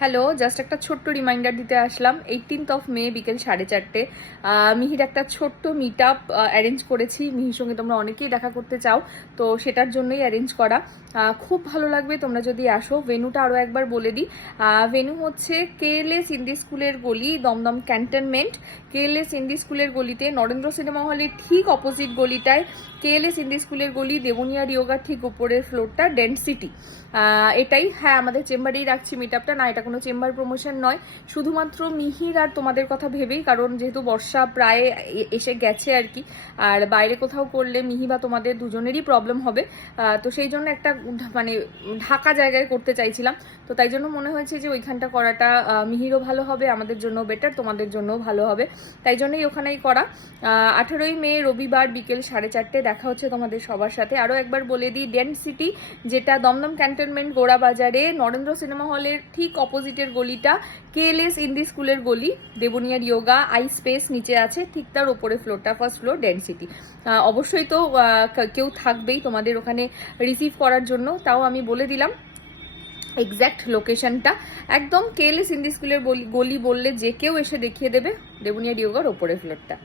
Hello, just একটা ছোট্ট reminder দিতে আসলাম। 18th মে বিকেল 4:30 মিহির একটা ছোট্ট মিট আপ অ্যারেঞ্জ করেছি। মিহির সঙ্গে তোমরা অনেকেই দেখা করতে চাও, তো সেটার জন্যই অ্যারেঞ্জ করা। খুব ভালো লাগবে তোমরা যদি আসো। ভেন্যুটা আরও একবার বলে দিই। ভেন্যু হচ্ছে কেএলএস ইন্ডি স্কুলের গলি, দমদম ক্যান্টনমেন্ট। কেএলএস ইন্ডি স্কুলের গলিতে, নরেন্দ্র সিনেমা হলের ঠিক অপোজিট গলিটায় কেএলএস ইন্ডি স্কুলের গলি, দেবনিয়ার ইয়োগার ঠিক উপরের ফ্লোরটা ডেন্সিটি। এটাই। হ্যাঁ, আমাদের চেম্বারেই রাখছি মিট আপটা। না, এটা কোনো চেম্বার প্রমোশন নয়, শুধুমাত্র মিহির আর তোমাদের কথা ভেবেই, কারণ যেহেতু বর্ষা প্রায় এসে গেছে আর কি, আর বাইরে কোথাও করলে মিহি বা তোমাদের দুজনেরই প্রবলেম হবে। তো সেই জন্য একটা মানে ঢাকা জায়গায় করতে চাইছিলাম। তো তাই জন্য মনে হয়েছে যে ওইখানটা করাটা মিহিরও ভালো হবে, আমাদের জন্য বেটার, তোমাদের জন্যও ভালো হবে। তাই জন্যই ওখানেই করা। 18ই মে রবিবার বিকেল 4:30 দেখা হচ্ছে তোমাদের সবার সাথে। আরও একবার বলে দিই, ডেন্সিটি যেটা দমদম ক্যান্টনমেন্ট গোড়া বাজারে, নরেন্দ্র সিনেমা হলের ঠিক অপোজিটের গলিটা কেএলএস ইন্ডি স্কুলের গলি, দেবনিয়ার ইয়োগা আই স্পেস নিচে আছে, ঠিক তার ওপরে ফ্লোরটা ফার্স্ট ফ্লোর ডেন্সিটি। অবশ্যই তো কেউ থাকবেই তোমাদের ওখানে রিসিভ করার জন্য। তাও আমি বলে দিলাম এক্স্যাক্ট লোকেশনটা। একদম কেএলএস ইন্ডি স্কুলের গলি বললে যে কেউ এসে দেখিয়ে দেবে, দেবনিয়ার ইয়োগার ওপরে ফ্লোরটা।